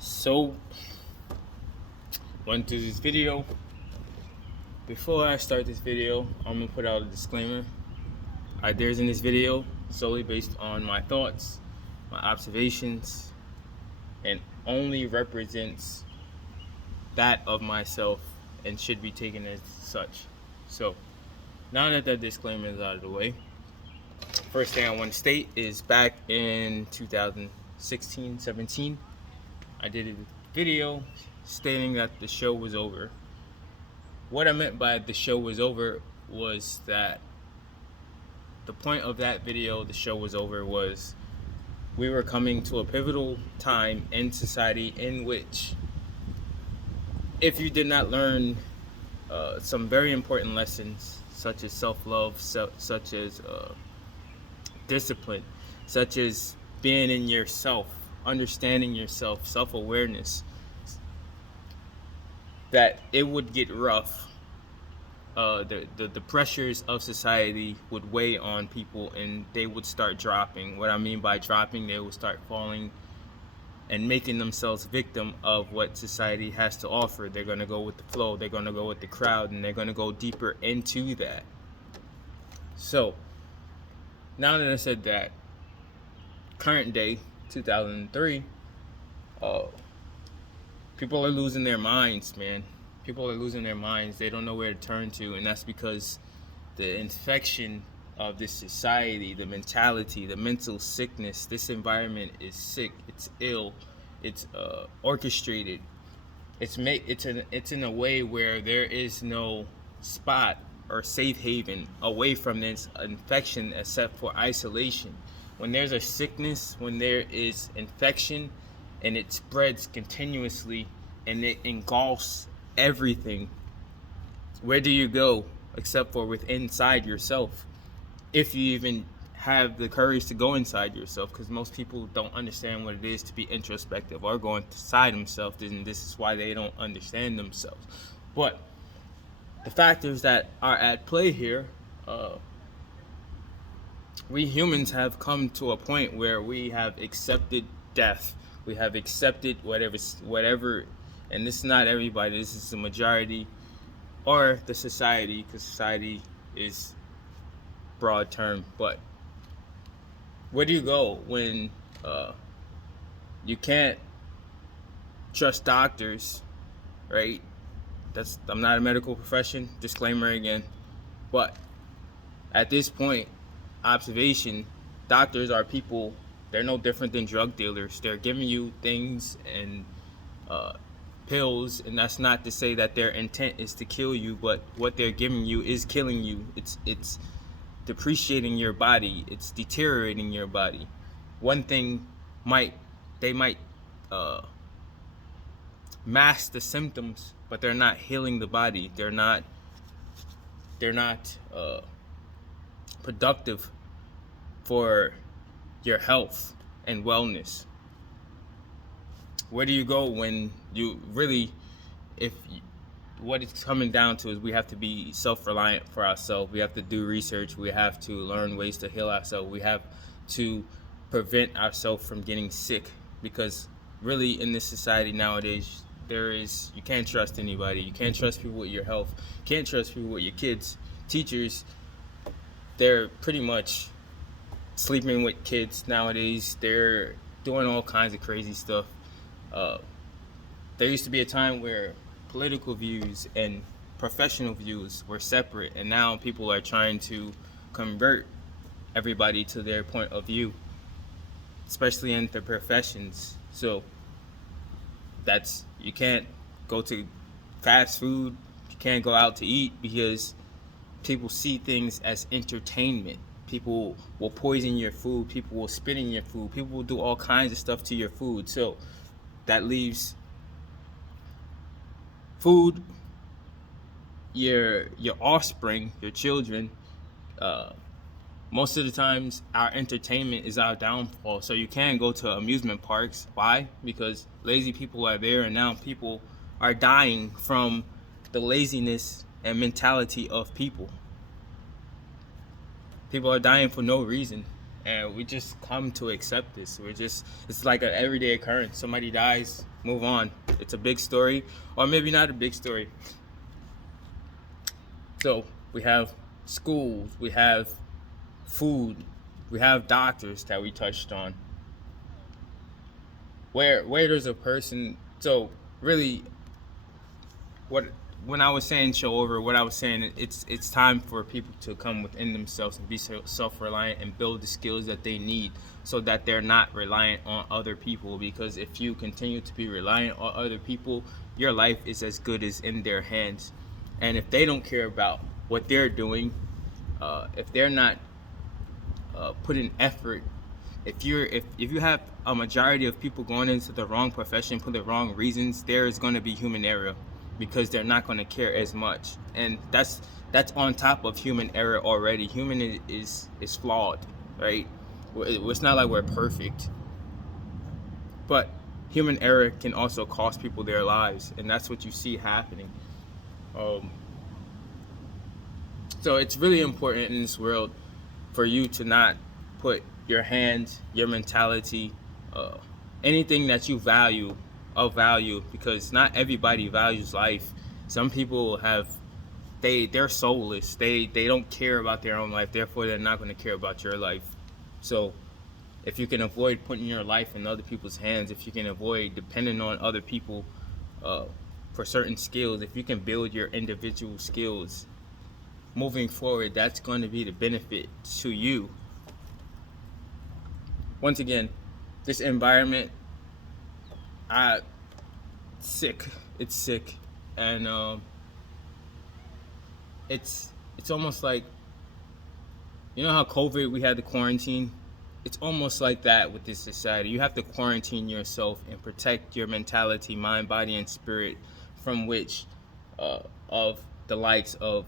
So, went through this video. Before I start this video, I'm gonna put out a disclaimer. Ideas in this video solely based on my thoughts, my observations, and only represents that of myself and should be taken as such. So, now that that disclaimer is out of the way, first thing I want to state is back in 2016-17, I did a video stating that the show was over. What I meant by the show was over was that the point of that video, the show was over, was we were coming to a pivotal time in society in which if you did not learn some very important lessons such as self-love, such as discipline, such as being in yourself, understanding yourself, self-awareness, that it would get rough. The pressures of society would weigh on people and they would start dropping. What I mean by dropping, they would start falling and making themselves victim of what society has to offer. They're going to go with the flow, they're going to go with the crowd, and they're going to go deeper into that. So, now that I said that, current day, 2003, people are losing their minds, man. People are losing their minds. They don't know where to turn to, and that's because the infection of this society, the mentality, the mental sickness, this environment is sick. It's ill. It's orchestrated. It's in a way where there is no spot or safe haven away from this infection except for isolation. When there's a sickness, when there is infection, and it spreads continuously and it engulfs everything, where do you go except for inside yourself? If you even have the courage to go inside yourself, because most people don't understand what it is to be introspective or go inside themselves, and this is why they don't understand themselves. But the factors that are at play here, we humans have come to a point where we have accepted death. We have accepted whatever, and this is not everybody, this is the majority, or the society, because society is broad term. But where do you go when you can't trust doctors, right? I'm not a medical profession, disclaimer again, but at this point, observation, doctors are people. They're no different than drug dealers. They're giving you things and pills, and that's not to say that their intent is to kill you, but what they're giving you is killing you. It's depreciating your body. It's deteriorating your body. One thing they might mask the symptoms, but they're not healing the body. They're not productive for your health and wellness. Where do you go when you really, what it's coming down to is we have to be self-reliant for ourselves. We have to do research. We have to learn ways to heal ourselves. We have to prevent ourselves from getting sick, because really in this society nowadays, you can't trust anybody. You can't trust people with your health. You can't trust people with your kids. Teachers, they're pretty much sleeping with kids nowadays. They're doing all kinds of crazy stuff. There used to be a time where political views and professional views were separate, and now people are trying to convert everybody to their point of view, especially in the professions. So you can't go to fast food, you can't go out to eat, because people see things as entertainment. People will poison your food, people will spit in your food, people will do all kinds of stuff to your food. So that leaves food, your offspring, your children. Most of the times our entertainment is our downfall. So you can't go to amusement parks. Why? Because lazy people are there, and now people are dying from the laziness and mentality of people. People are dying for no reason. and we just come to accept this. It's like an everyday occurrence. Somebody dies, move on. It's a big story, or maybe not a big story. So we have schools, we have food, we have doctors that we touched on. Where there's a person, so really, what when I was saying show over, what I was saying, it's time for people to come within themselves and be self-reliant and build the skills that they need, so that they're not reliant on other people. Because if you continue to be reliant on other people, your life is as good as in their hands. And if they don't care about what they're doing, if they're not putting effort, if you have a majority of people going into the wrong profession for the wrong reasons, there is going to be human error, because they're not going to care as much. And that's on top of human error already. Human is flawed, right? It's not like we're perfect, but human error can also cost people their lives, and that's what you see happening. So it's really important in this world for you to not put your hands, your mentality, anything that you value of value, because not everybody values life. Some people they're soulless. They don't care about their own life, therefore they're not going to care about your life. So if you can avoid putting your life in other people's hands, if you can avoid depending on other people for certain skills, if you can build your individual skills moving forward, that's going to be the benefit to you. Once again, this environment, sick. It's sick, and it's almost like, you know how COVID, we had the quarantine. It's almost like that with this society. You have to quarantine yourself and protect your mentality, mind, body, and spirit from which of the likes of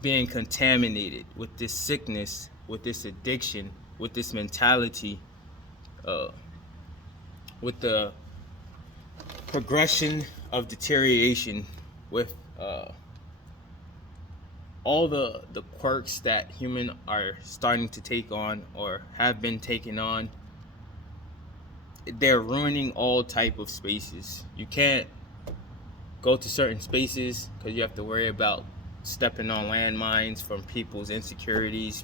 being contaminated with this sickness, with this addiction, with this mentality, with the progression of deterioration, with all the quirks that humans are starting to take on or have been taking on. They're ruining all type of spaces. You can't go to certain spaces because you have to worry about stepping on landmines from people's insecurities,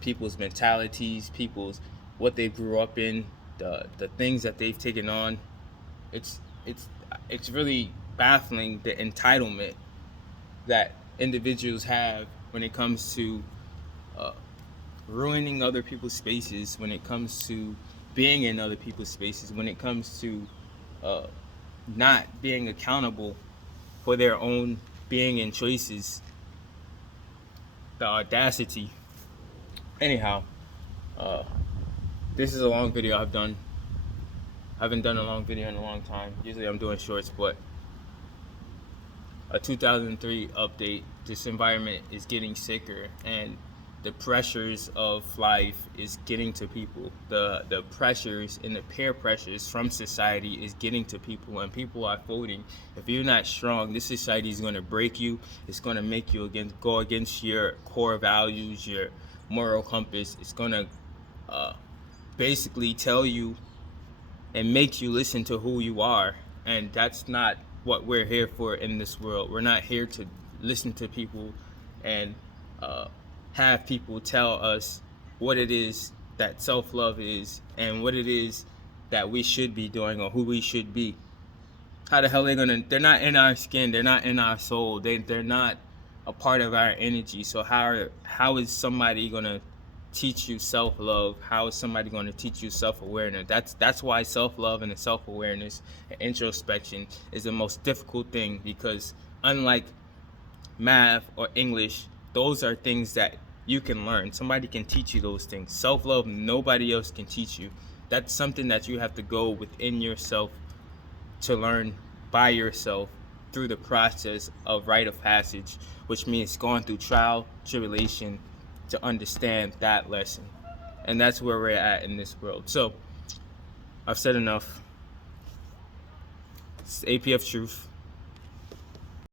people's mentalities, people's what they grew up in, the things that they've taken on. It's really baffling, the entitlement that individuals have when it comes to ruining other people's spaces, when it comes to being in other people's spaces, when it comes to not being accountable for their own being and choices. The audacity. Anyhow, this is a long video I've done. I haven't done a long video in a long time. Usually I'm doing shorts, but a 2003 update. This environment is getting sicker, and the pressures of life is getting to people. The pressures and the peer pressures from society is getting to people, and people are folding. If you're not strong, this society is going to break you. It's going to make you go against your core values, your moral compass. It's going to basically tell you and make you listen to who you are, and that's not what we're here for in this world. We're not here to listen to people and have people tell us what it is that self-love is and what it is that we should be doing or who we should be. How the hell they're not in our skin, they're not in our soul, they're not a part of our energy. So how is somebody gonna teach you self-love? How is somebody going to teach you self-awareness? That's why self-love and self-awareness and introspection is the most difficult thing, because unlike math or English, those are things that you can learn. Somebody can teach you those things. Self-love, nobody else can teach you. That's something that you have to go within yourself to learn by yourself through the process of rite of passage, which means going through trial, tribulation, to understand that lesson. And that's where we're at in this world. So I've said enough. It's APF Truth.